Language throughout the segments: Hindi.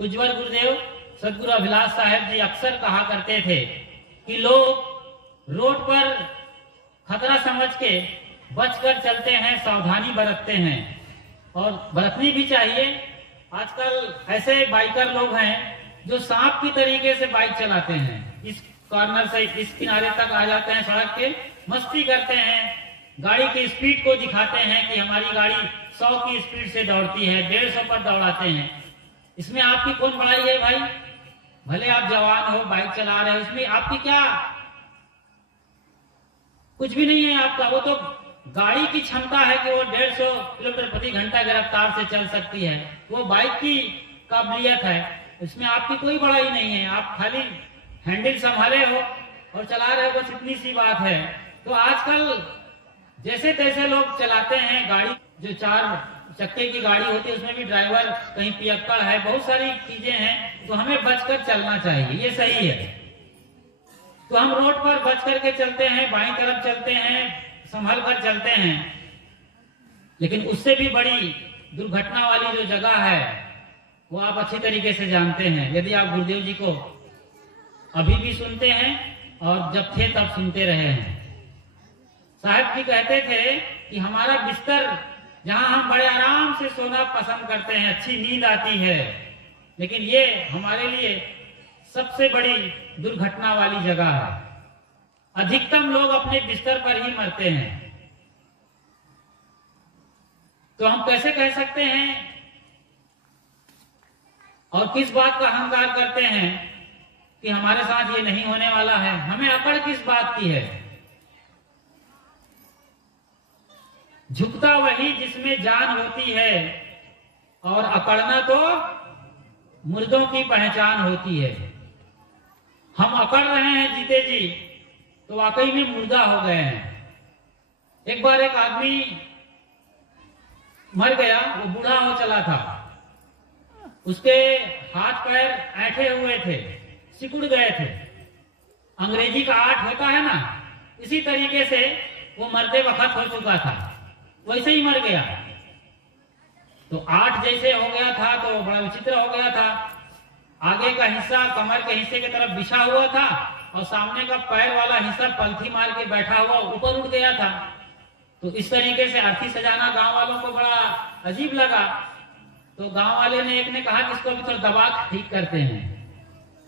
उज्जवल गुरुदेव सदगुरु अभिलाष साहब जी अक्सर कहा करते थे कि लोग रोड पर खतरा समझ के बचकर चलते हैं, सावधानी बरतते हैं और बरतनी भी चाहिए। आजकल ऐसे बाइकर लोग हैं जो सांप की तरीके से बाइक चलाते हैं, इस कॉर्नर से इस किनारे तक आ जाते हैं सड़क के, मस्ती करते हैं, गाड़ी की स्पीड को दिखाते हैं कि हमारी गाड़ी 100 की स्पीड से दौड़ती है, 150 पर दौड़ाते हैं। इसमें आपकी कौन बड़ाई है भाई? भले आप जवान हो, बाइक चला रहे हो, इसमें आपकी क्या, कुछ भी नहीं है आपका। वो तो गाड़ी की क्षमता है कि वो 150 किलोमीटर प्रति घंटा की रफ्तार से चल सकती है, वो बाइक की काबिलियत है, इसमें आपकी कोई बड़ाई नहीं है। आप खाली हैंडल संभाले हो और चला रहे हो, बस इतनी सी बात है। तो आजकल जैसे तैसे लोग चलाते हैं गाड़ी, जो 4 चक्के की गाड़ी होती है उसमें भी ड्राइवर कहीं पियक्कड़ है, बहुत सारी चीजें हैं। तो हमें बचकर चलना चाहिए, ये सही है। तो हम रोड पर बच करके चलते हैं, बाईं तरफ चलते हैं, संभल कर चलते हैं। लेकिन उससे भी बड़ी दुर्घटना वाली जो जगह है वो आप अच्छी तरीके से जानते हैं, यदि आप गुरुदेव जी को अभी भी सुनते हैं और जब थे तब सुनते रहे हैं। साहब जी कहते थे कि हमारा बिस्तर जहां हम बड़े आराम से सोना पसंद करते हैं, अच्छी नींद आती है, लेकिन ये हमारे लिए सबसे बड़ी दुर्घटना वाली जगह है। अधिकतम लोग अपने बिस्तर पर ही मरते हैं। तो हम कैसे कह सकते हैं और किस बात का अहंकार करते हैं कि हमारे साथ ये नहीं होने वाला है? हमें अकड़ किस बात की है? झुकता वही जिसमें जान होती है और अकड़ना तो मुर्दों की पहचान होती है। हम अकड़ रहे हैं जीते जी तो वाकई में मुर्दा हो गए हैं। एक बार एक आदमी मर गया, वो बूढ़ा हो चला था, उसके हाथ पैर ऐंठे हुए थे, सिकुड़ गए थे। अंग्रेजी का आठ होता है ना, इसी तरीके से वो मरते वक्त हो चुका था, वैसे ही मर गया। तो आठ जैसे हो गया था तो बड़ा विचित्र हो गया था। आगे का हिस्सा कमर के हिस्से की तरफ बिछा हुआ था और सामने का पैर वाला हिस्सा पलथी मार के बैठा हुआ ऊपर उठ गया था। तो इस तरीके से अर्थी सजाना गांव वालों को बड़ा अजीब लगा। तो गांव वाले ने एक ने कहा कि इसको भी थोड़ा दबा ठीक करते हैं।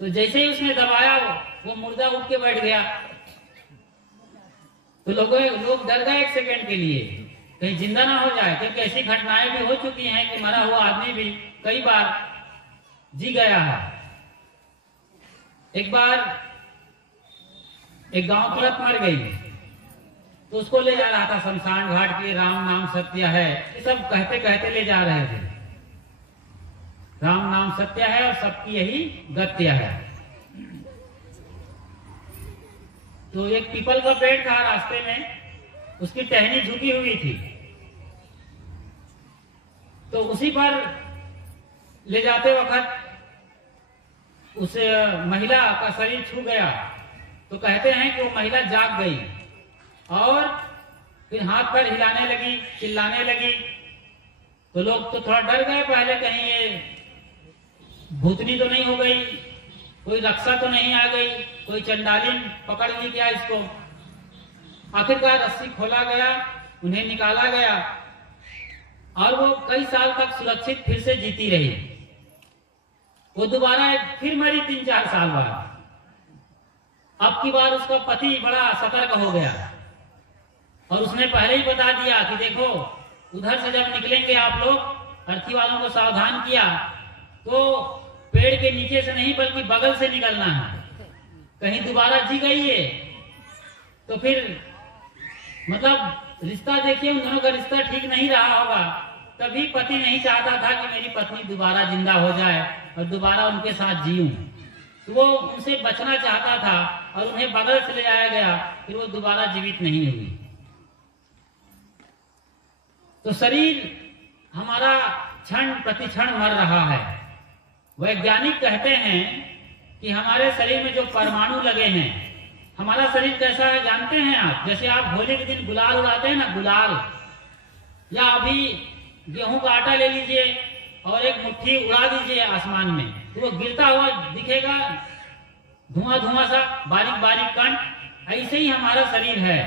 तो जैसे ही उसने दबाया वो मुर्दा उठ के बैठ गया। तो लोग डर गए एक सेकंड के लिए, कहीं जिंदा ना हो जाए, क्योंकि ऐसी घटनाएं भी हो चुकी हैं कि मरा हुआ आदमी भी कई बार जी गया है। एक बार एक गांव तुरंत मर गई तो उसको ले जा रहा था शमशान घाट के, राम नाम सत्य है, ये सब कहते कहते ले जा रहे थे। राम नाम सत्य है और सबकी यही गत्य है। तो एक पीपल का पेड़ था रास्ते में, उसकी टहनी झुकी हुई थी। तो उसी पर ले जाते वक्त उस महिला का शरीर छू गया। तो कहते हैं कि वो महिला जाग गई और फिर हाथ पैर हिलाने लगी, चिल्लाने लगी। तो लोग तो थोड़ा डर गए पहले, कहीं ये भूतनी तो नहीं हो गई, कोई रक्षा तो नहीं आ गई, कोई चंडालिन पकड़ ली क्या इसको। आखिरकार रस्सी खोला गया, उन्हें निकाला गया और वो कई साल तक सुरक्षित फिर से जीती रही। वो दोबारा फिर मरी 3-4 साल बाद। अब की बार उसका पति बड़ा सतर्क हो गया और उसने पहले ही बता दिया कि देखो उधर से जब निकलेंगे आप लोग, अर्थी वालों को सावधान किया, तो पेड़ के नीचे से नहीं बल्कि बगल से निकलना है। कहीं दोबारा जी गई है तो फिर मतलब रिश्ता देखिए, उन दोनों का रिश्ता ठीक नहीं रहा होगा। तभी पति नहीं चाहता था कि मेरी पत्नी दोबारा जिंदा हो जाए और दोबारा उनके साथ जीऊं। तो वो उनसे बचना चाहता था और उन्हें बगल से ले जाया गया, फिर वो दोबारा जीवित नहीं हुई। तो शरीर हमारा क्षण प्रति क्षण मर रहा है। वैज्ञानिक कहते हैं कि हमारे शरीर में जो परमाणु लगे हैं, हमारा शरीर कैसा है जानते हैं आप? जैसे आप होली के दिन गुलाल उड़ाते हैं ना, गुलाल, या अभी गेहूं का आटा ले लीजिए, और एक मुट्ठी उड़ा दीजिए आसमान में, तो वो गिरता हुआ दिखेगा, धुआं धुआं सा, बारीक बारीक कण। ऐसे ही हमारा शरीर है।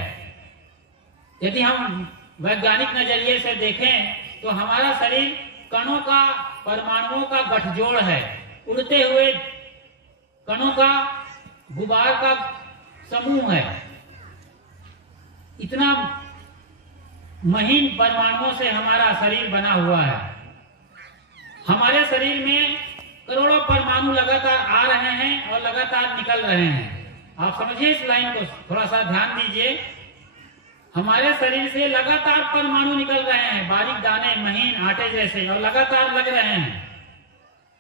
यदि हम वैज्ञानिक नजरिए से देखें तो हमारा शरीर कणों का, परमाणुओं का गठजोड़ है, उड़ते हुए कणों का, गुबार का समूह है। इतना महीन परमाणुओं से हमारा शरीर बना हुआ है। हमारे शरीर में करोड़ों परमाणु लगातार आ रहे हैं और लगातार निकल रहे हैं। आप समझिए इस लाइन को, थोड़ा सा ध्यान दीजिए। हमारे शरीर से लगातार परमाणु निकल रहे हैं, बारीक दाने, महीन आटे जैसे, और लगातार लग रहे हैं।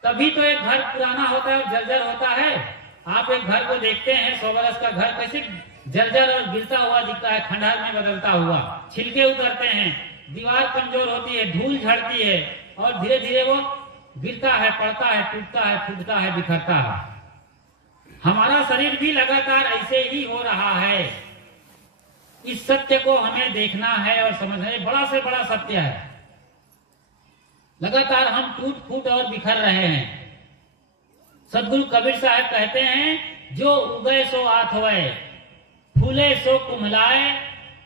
तभी तो एक घर पुराना होता है और जर्जर होता है। आप एक घर को देखते हैं, 100 वर्ष का घर कैसे जर्जर और गिरता हुआ दिखता है, खंडहर में बदलता हुआ, छिलके उतरते हैं, दीवार कमजोर होती है, धूल झड़ती है और धीरे धीरे वो गिरता है, पड़ता है, टूटता है, फूटता है, बिखरता है। हमारा शरीर भी लगातार ऐसे ही हो रहा है। इस सत्य को हमें देखना है और समझना है। बड़ा से बड़ा सत्य है। लगातार हम टूट फूट और बिखर रहे हैं। सदगुरु कबीर साहब कहते हैं, जो उगए सो आठ होए, फूले सो कुम्हलाए,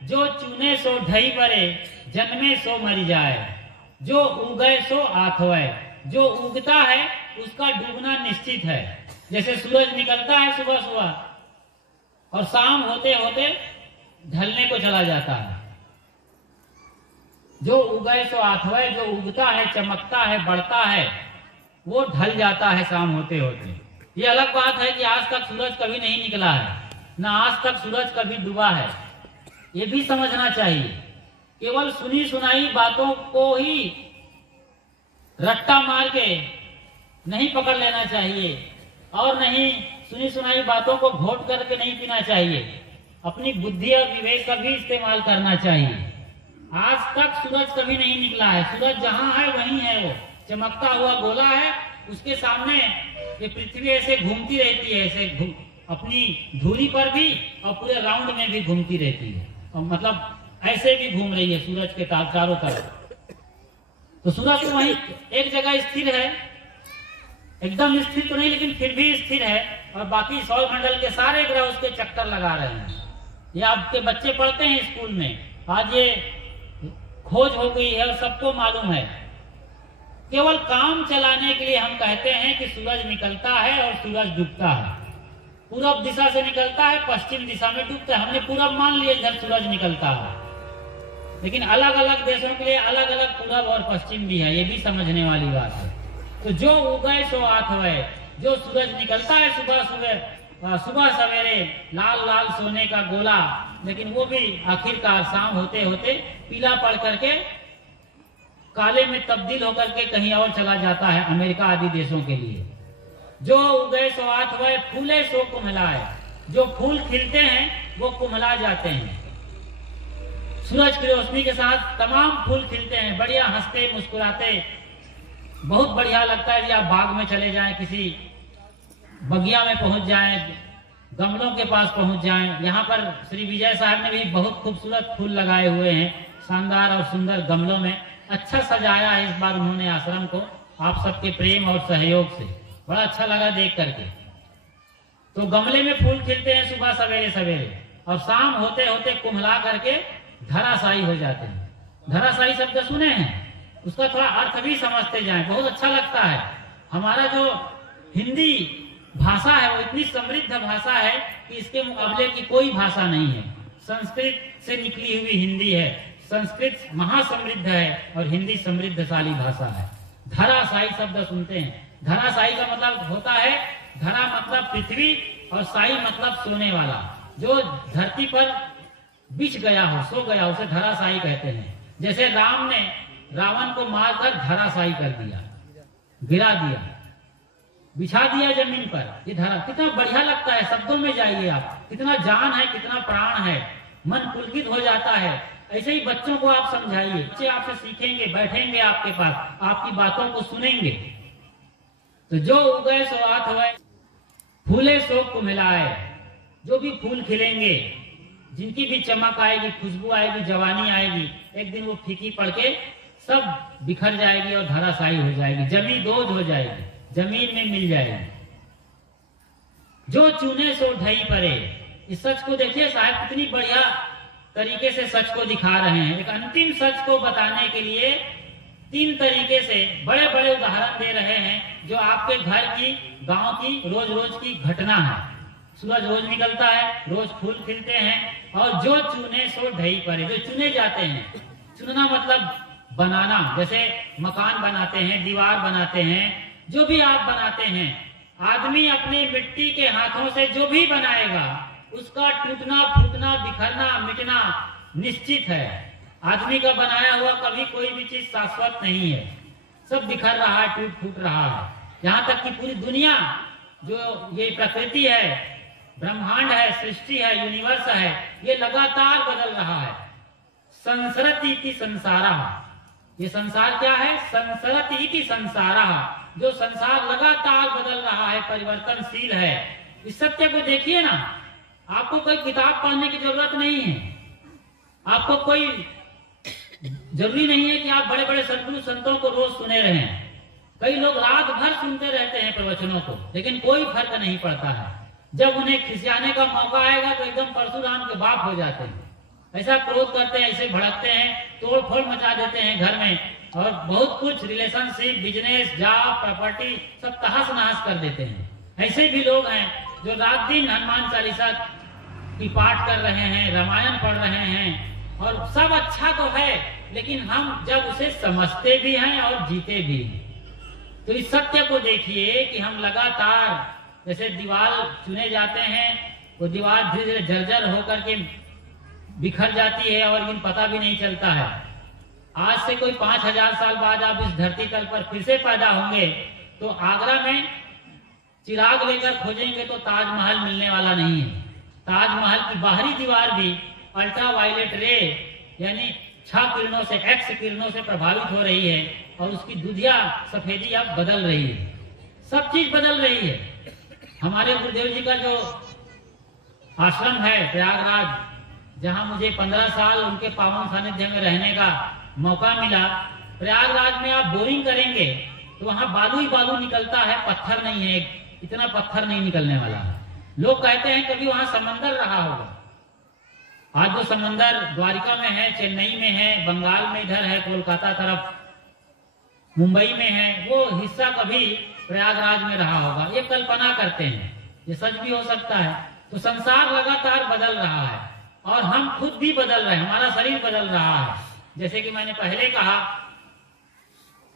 जो चुने सो ढई परे, जन्मे सो मरी जाए। जो उगए सो आठ होए, जो उगता है उसका डूबना निश्चित है। जैसे सूरज निकलता है सुबह सुबह और शाम होते होते ढलने को चला जाता है। जो उगए सो आठवें, जो उगता है, चमकता है, बढ़ता है, वो ढल जाता है शाम होते होते। ये अलग बात है कि आज तक सूरज कभी नहीं निकला है, ना आज तक सूरज कभी डूबा है। ये भी समझना चाहिए। केवल सुनी सुनाई बातों को ही रट्टा मार के नहीं पकड़ लेना चाहिए और नहीं सुनी सुनाई बातों को घोट करके नहीं पीना चाहिए। अपनी बुद्धि और विवेक का भी इस्तेमाल करना चाहिए। आज तक सूरज कभी नहीं निकला है। सूरज जहां है वहीं है, वो चमकता हुआ गोला है। उसके सामने ये पृथ्वी ऐसे घूमती रहती है, ऐसे अपनी धुरी पर भी और पूरे राउंड में भी घूमती रहती है, और मतलब ऐसे भी घूम रही है सूरज के चारों तरफ। तो सूरज तो वहीं एक जगह स्थिर है, एकदम स्थिर तो नहीं लेकिन फिर भी स्थिर है, और बाकी सौरमंडल के सारे ग्रह उसके चक्कर लगा रहे हैं। ये आपके बच्चे पढ़ते हैं स्कूल में। आज ये खोज हो गई है और सबको मालूम है। केवल काम चलाने के लिए हम कहते हैं कि सूरज निकलता है और सूरज डूबता है। पूरब दिशा से निकलता है, पश्चिम दिशा में डूबता है। हमने पूरब मान लिया इधर सूरज निकलता है, लेकिन अलग अलग देशों के लिए अलग अलग पूरब और पश्चिम भी है। ये भी समझने वाली बात है। तो जो उगए सो आठवे, जो सूरज निकलता है सुबह सवेरे, लाल लाल सोने का गोला, लेकिन वो भी आखिरकार शाम होते होते पीला पड़ करके काले में तब्दील होकर के कहीं और चला जाता है, अमेरिका आदि देशों के लिए। जो उगए सो आठवे, फूले सो कुम्हलाए, जो फूल खिलते हैं वो कुम्हला जाते हैं। सूरज की रोशनी के साथ तमाम फूल खिलते हैं, बढ़िया हंसते मुस्कुराते, बहुत बढ़िया लगता है। आप बाग में चले जाएं, किसी बगिया में पहुंच जाएं, गमलों के पास पहुंच जाएं। यहाँ पर श्री विजय साहब ने भी बहुत खूबसूरत फूल लगाए हुए हैं, शानदार और सुंदर गमलों में। अच्छा सजाया है इस बार उन्होंने आश्रम को, आप सबके प्रेम और सहयोग से बड़ा अच्छा लगा देख करके। तो गमले में फूल खिलते हैं सुबह सवेरे सवेरे, और शाम होते होते कुम्हला करके धराशायी हो जाते हैं। धराशायी शब्द सुने हैं, उसका थोड़ा अर्थ भी समझते जाएं, बहुत अच्छा लगता है। हमारा जो हिंदी भाषा है वो इतनी समृद्ध भाषा है कि इसके मुकाबले की कोई भाषा नहीं है। संस्कृत से निकली हुई हिंदी है, संस्कृत महासमृद्ध है और हिंदी समृद्धशाली भाषा है। धराशायी शब्द सुनते हैं, धराशायी का मतलब होता है, धरा मतलब पृथ्वी और साई मतलब सोने वाला। जो धरती पर बिछ गया हो, सो गया, उसे धराशायी कहते हैं। जैसे राम ने रावण को मारकर धराशायी कर दिया, गिरा दिया, बिछा दिया जमीन पर। ये धरा कितना बढ़िया लगता है, शब्दों में जाइए आप, कितना जान है, कितना प्राण है, मन पुलकित हो जाता है। ऐसे ही बच्चों को आप समझाइए, बच्चे आपसे सीखेंगे, बैठेंगे आपके पास, आपकी बातों को सुनेंगे। तो जो उगए सो आठवें, फूले सो कुम्हलाए, जो भी फूल खिलेंगे, जिनकी भी चमक आएगी, खुशबू आएगी, जवानी आएगी, एक दिन वो फीकी पड़ के सब बिखर जाएगी और धराशायी हो जाएगी, जमी दोज हो जाएगी, जमीन में मिल जाएगी। जो चुने सो ढई परे। इस सच को देखिए साहब कितनी बढ़िया तरीके से सच को दिखा रहे हैं। एक अंतिम सच को बताने के लिए 3 तरीके से बड़े बड़े उदाहरण दे रहे हैं, जो आपके घर की, गांव की, रोज रोज की घटना है। सूरज रोज निकलता है, रोज फूल खिलते हैं, और जो चुने सो ढई परे, जो चुने जाते हैं। चुनना मतलब बनाना, जैसे मकान बनाते हैं, दीवार बनाते हैं, जो भी आप बनाते हैं, आदमी अपने मिट्टी के हाथों से जो भी बनाएगा उसका टूटना, फूटना, बिखरना, मिटना निश्चित है। आदमी का बनाया हुआ कभी कोई भी चीज शाश्वत नहीं है, सब बिखर रहा है, टूट फूट रहा है। यहाँ तक कि पूरी दुनिया, जो ये प्रकृति है, ब्रह्मांड है, सृष्टि है, यूनिवर्स है, ये लगातार बदल रहा है। संसरति इति संसारा, ये संसार क्या है? संसरति इति संसारा, जो संसार लगातार बदल रहा है, परिवर्तनशील है। इस सत्य को देखिए ना, आपको कोई किताब पढ़ने की जरूरत नहीं है, आपको कोई जरूरी नहीं है कि आप बड़े बड़े सदगुरु संतों को रोज सुने रहें। कई लोग रात भर सुनते रहते हैं प्रवचनों को, लेकिन कोई फर्क नहीं पड़ता है। जब उन्हें खिसियाने का मौका आएगा तो एकदम परशुराम के बाप हो जाते हैं, ऐसा क्रोध करते हैं, ऐसे भड़कते हैं, तोड़ फोड़ मचा देते हैं घर में, और बहुत कुछ रिलेशनशिप, बिजनेस, जॉब, प्रॉपर्टी सब तहस नहस कर देते हैं। ऐसे भी लोग हैं जो रात दिन हनुमान चालीसा की पाठ कर रहे हैं, रामायण पढ़ रहे हैं, और सब अच्छा तो है, लेकिन हम जब उसे समझते भी हैं और जीते भी हैं। तो इस सत्य को देखिए कि हम लगातार, जैसे दीवार चुने जाते हैं, वो दीवार धीरे धीरे जर्जर होकर के बिखर जाती है और इन पता भी नहीं चलता है। आज से कोई 5000 साल बाद आप इस धरती तल पर फिर से पैदा होंगे तो आगरा में चिराग लेकर खोजेंगे तो ताजमहल मिलने वाला नहीं है। ताजमहल की बाहरी दीवार भी अल्ट्रावायलेट रे यानी 6 किरणों से, एक्स किरणों से प्रभावित हो रही है, और उसकी दुधिया सफेदी अब बदल रही है, सब चीज बदल रही है। हमारे गुरुदेव जी का जो आश्रम है प्रयागराज, जहां मुझे 15 साल उनके पावन सानिध्य में रहने का मौका मिला, प्रयागराज में आप बोरिंग करेंगे तो वहां बालू ही बालू निकलता है, पत्थर नहीं है, इतना पत्थर नहीं निकलने वाला है। लोग कहते हैं कभी वहां समंदर रहा होगा। आज जो समंदर द्वारिका में है, चेन्नई में है, बंगाल में इधर है, कोलकाता तरफ, मुंबई में है, वो हिस्सा कभी प्रयागराज में रहा होगा। ये कल्पना करते हैं, ये सच भी हो सकता है। तो संसार लगातार बदल रहा है और हम खुद भी बदल रहे हैं, हमारा शरीर बदल रहा है। जैसे कि मैंने पहले कहा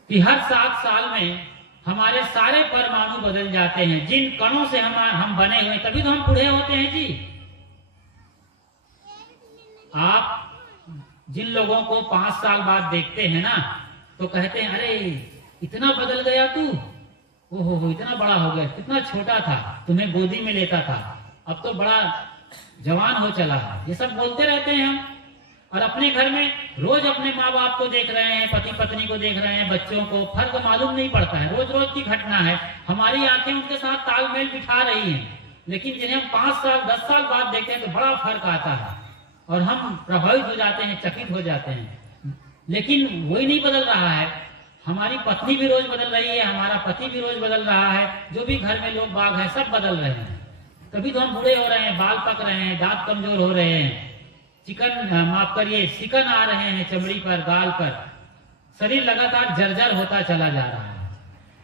कि हर 7 साल में हमारे सारे परमाणु बदल जाते हैं, जिन कणों से हम बने हुए, तभी तो हम बूढ़े होते हैं जी। आप जिन लोगों को 5 साल बाद देखते हैं ना, तो कहते हैं अरे इतना बदल गया तू, ओहो इतना बड़ा हो गया, कितना छोटा था, तुम्हें गोदी में लेता था, अब तो बड़ा जवान हो चला है। ये सब बोलते रहते हैं हम, और अपने घर में रोज अपने माँ बाप को देख रहे हैं, पति पत्नी को देख रहे हैं, बच्चों को, फर्क मालूम नहीं पड़ता है, रोज रोज की घटना है। हमारी आंखें उनके साथ तालमेल बिठा रही हैं, लेकिन जिन्हें हम 5 साल 10 साल बाद देखते हैं तो बड़ा फर्क आता है और हम प्रभावित हो जाते हैं, चकित हो जाते हैं। लेकिन वही नहीं बदल रहा है, हमारी पत्नी भी रोज बदल रही है, हमारा पति भी रोज बदल रहा है, जो भी घर में लोग बाग हैं सब बदल रहे हैं। तभी तो हम बूढ़े हो रहे हैं, बाल पक रहे हैं, दांत कमजोर हो रहे हैं, माफ करिए सिकन आ रहे हैं चमड़ी पर, गाल पर, शरीर लगातार जर्जर होता चला जा रहा है।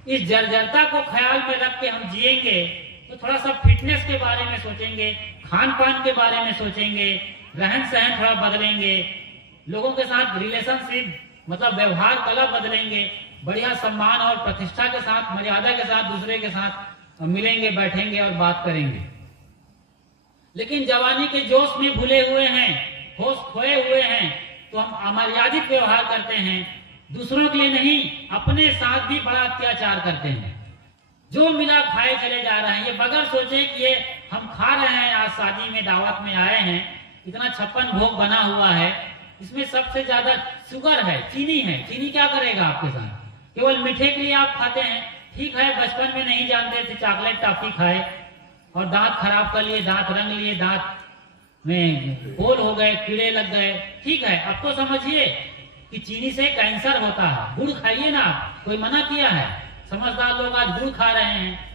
इस जर्जरता को ख्याल में रख के हम जिएंगे तो थोड़ा सा फिटनेस के बारे में सोचेंगे, खान पान के बारे में सोचेंगे, रहन सहन थोड़ा बदलेंगे, लोगों के साथ रिलेशनशिप मतलब व्यवहार कला बदलेंगे, बढ़िया सम्मान और प्रतिष्ठा के साथ, मर्यादा के साथ दूसरे के साथ मिलेंगे, बैठेंगे और बात करेंगे। लेकिन जवानी के जोश में भूले हुए हैं, होश खोए हुए हैं, तो हम अमर्यादित व्यवहार करते हैं, दूसरों के लिए नहीं अपने साथ भी बड़ा अत्याचार करते हैं। जो मिला खाए चले जा रहे हैं, ये बगैर सोचे कि ये हम खा रहे हैं, आज शादी में दावत में आए हैं, इतना 56 भोग बना हुआ है, इसमें सबसे ज्यादा शुगर है, चीनी है। चीनी क्या करेगा आपके साथ? केवल मीठे के लिए आप खाते हैं। ठीक है, बचपन में नहीं जानते थे, चॉकलेट टॉफी खाए और दांत खराब कर लिए, दांत रंग लिए, दांत में होल हो गए, कीड़े लग गए, ठीक है, अब तो समझिए कि चीनी से कैंसर होता है, गुड़ खाइए ना, कोई मना किया है? समझदार लोग आज गुड़ खा रहे हैं।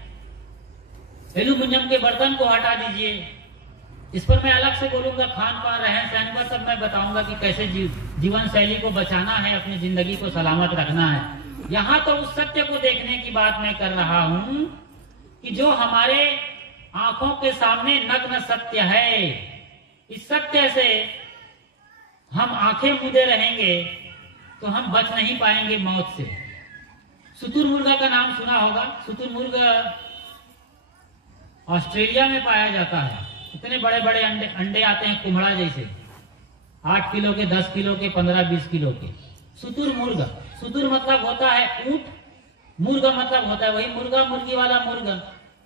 एल्यूमिनियम के बर्तन को हटा दीजिए। इस पर मैं अलग से बोलूंगा, खान पान रहन सहन पर सब मैं बताऊंगा कि कैसे जीवन शैली को बचाना है, अपनी जिंदगी को सलामत रखना है। यहाँ तो उस सत्य को देखने की बात मैं कर रहा हूं कि जो हमारे आंखों के सामने नग्न सत्य है, इस सत्य से हम आंखें मूंदे रहेंगे तो हम बच नहीं पाएंगे मौत से। शुतुरमुर्गा का नाम सुना होगा। शुतुरमुर्गा ऑस्ट्रेलिया में पाया जाता है। इतने बड़े बड़े अंडे आते हैं कुम्हड़ा जैसे, 8 किलो के, 10 किलो के, 15-20 किलो के। शुतुरमुर्गा, शुतुर मतलब होता है ऊंट, मुर्गा मतलब होता है वही मुर्गा, मुर्गी वाला मुर्गा।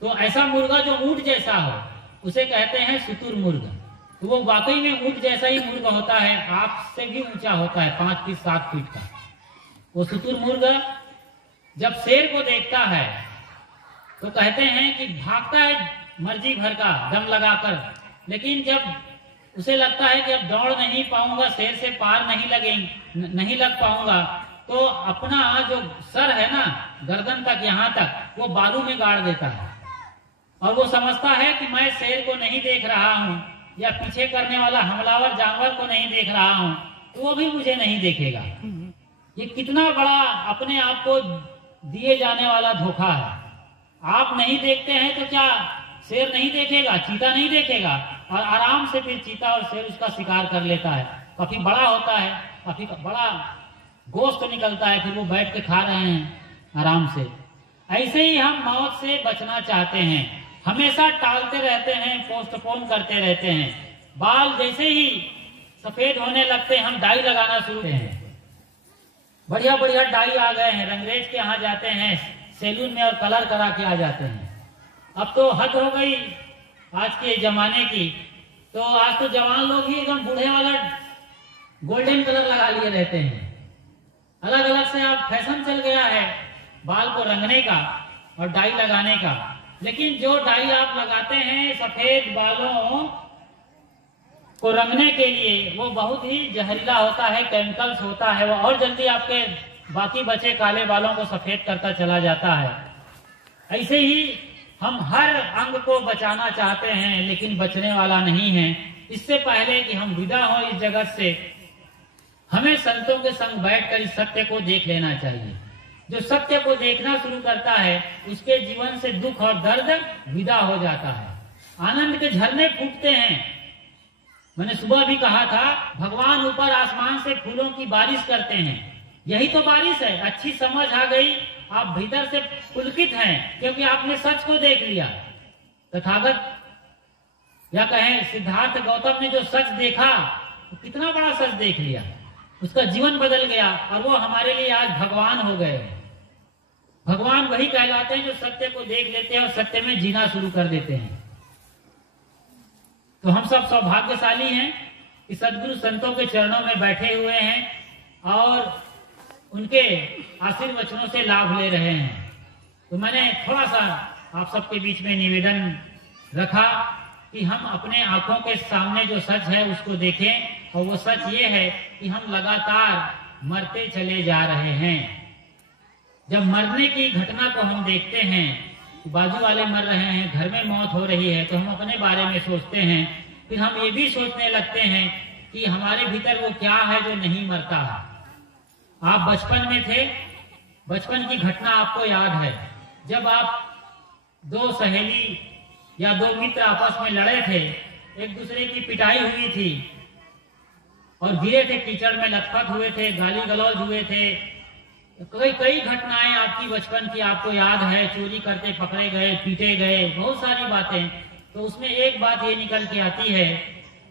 तो ऐसा मुर्गा जो ऊंट जैसा हो उसे कहते हैं शुतुरमुर्गा। तो वो वाकई में ऊंट जैसा ही मुर्गा होता है, आपसे भी ऊंचा होता है, 5 फीट 7 फीट का। वो शुतुरमुर्गा जब शेर को देखता है तो कहते हैं कि भागता है मर्जी भर का दम लगाकर, लेकिन जब उसे लगता है कि अब दौड़ नहीं पाऊंगा, शेर से पार नहीं लग पाऊंगा, तो अपना जो सर है ना गर्दन तक, यहाँ तक, वो बालू में गाड़ देता है। और वो समझता है कि मैं शेर को नहीं देख रहा हूँ या पीछे करने वाला हमलावर जानवर को नहीं देख रहा हूँ, तो वो भी मुझे नहीं देखेगा। ये कितना बड़ा अपने आप को दिए जाने वाला धोखा है। आप नहीं देखते हैं तो क्या शेर नहीं देखेगा, चीता नहीं देखेगा? और आराम से फिर चीता और शेर उसका शिकार कर लेता है। काफी बड़ा होता है, काफी बड़ा गोश्त निकलता है, फिर वो बैठ के खा रहे हैं आराम से। ऐसे ही हम मौत से बचना चाहते हैं, हमेशा टालते रहते हैं, पोस्टपोन करते रहते हैं। बाल जैसे ही सफेद होने लगते हैं हम डाई लगाना शुरू करते हैं। बढ़िया बढ़िया डाई आ गए हैं, रंगरेज के यहाँ जाते हैं सैलून में और कलर करा के आ जाते हैं। अब तो हद हो गई आज के जमाने की। तो आज तो जवान लोग ही एकदम बूढ़े वाला गोल्डन कलर लगा लिए रहते हैं। अलग अलग से आप फैशन चल गया है बाल को रंगने का और डाई लगाने का। लेकिन जो डाई आप लगाते हैं सफेद बालों को रंगने के लिए, वो बहुत ही जहरीला होता है, केमिकल्स होता है, वो और जल्दी आपके बाकी बचे काले बालों को सफेद करता चला जाता है। ऐसे ही हम हर अंग को बचाना चाहते हैं लेकिन बचने वाला नहीं है। इससे पहले कि हम विदा हो इस जगत से, हमें संतों के संग बैठकर इस सत्य को देख लेना चाहिए। जो सत्य को देखना शुरू करता है उसके जीवन से दुख और दर्द विदा हो जाता है, आनंद के झरने फूटते हैं। मैंने सुबह भी कहा था, भगवान ऊपर आसमान से फूलों की बारिश करते हैं। यही तो बारिश है। अच्छी समझ आ गई, आप भीतर से पुलकित हैं क्योंकि आपने सच को देख लिया। तथागत या कहें सिद्धार्थ गौतम ने जो सच देखा, तो कितना बड़ा सच देख लिया, उसका जीवन बदल गया और वो हमारे लिए आज भगवान हो गए। भगवान वही कहलाते हैं जो सत्य को देख लेते हैं और सत्य में जीना शुरू कर देते हैं। तो हम सब सौभाग्यशाली हैं कि सदगुरु संतों के चरणों में बैठे हुए हैं और उनके आशीर्वचनों से लाभ ले रहे हैं। तो मैंने थोड़ा सा आप सबके बीच में निवेदन रखा कि हम अपने आंखों के सामने जो सच है उसको देखें। और वो सच ये है कि हम लगातार मरते चले जा रहे हैं। जब मरने की घटना को हम देखते हैं, बाजू वाले मर रहे हैं, घर में मौत हो रही है, तो हम अपने बारे में सोचते हैं। फिर हम ये भी सोचने लगते हैं कि हमारे भीतर वो क्या है जो नहीं मरता। आप बचपन में थे, बचपन की घटना आपको याद है, जब आप दो सहेली या दो मित्र आपस में लड़े थे, एक दूसरे की पिटाई हुई थी और गिरे थे, कीचड़ में लथपथ हुए थे, गाली गलौज हुए थे। कई घटनाएं आपकी बचपन की आपको याद है, चोरी करते पकड़े गए, पीटे गए, बहुत सारी बातें। तो उसमें एक बात ये निकल के आती है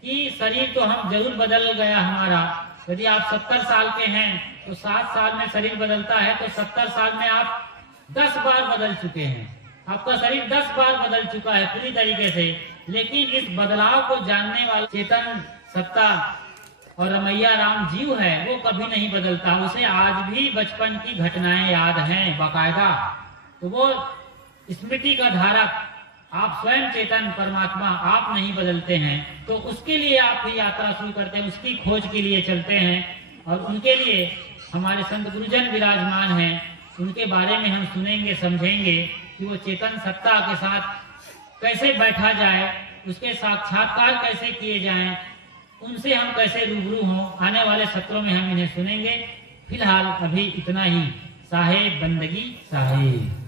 कि शरीर तो हम जरूर बदल गया हमारा। यदि आप 70 साल के हैं तो 7 साल में शरीर बदलता है, तो 70 साल में आप 10 बार बदल चुके हैं। आपका शरीर 10 बार बदल चुका है पूरी तरीके से। लेकिन इस बदलाव को जानने वाला चेतन सत्ता और रमैया राम जीव है, वो कभी नहीं बदलता। उसे आज भी बचपन की घटनाएं याद हैं बाकायदा। तो वो स्मृति का धारक आप स्वयं चेतन परमात्मा, आप नहीं बदलते हैं। तो उसके लिए आप भी यात्रा शुरू करते हैं, उसकी खोज के लिए चलते हैं और उनके लिए हमारे संत गुरुजन विराजमान हैं। उनके बारे में हम सुनेंगे, समझेंगे कि वो चेतन सत्ता के साथ कैसे बैठा जाए, उसके साक्षात्कार कैसे किए जाएं, उनसे हम कैसे रूबरू हों। आने वाले सत्रों में हम इन्हें सुनेंगे। फिलहाल अभी इतना ही। साहेब बंदगी साहेब।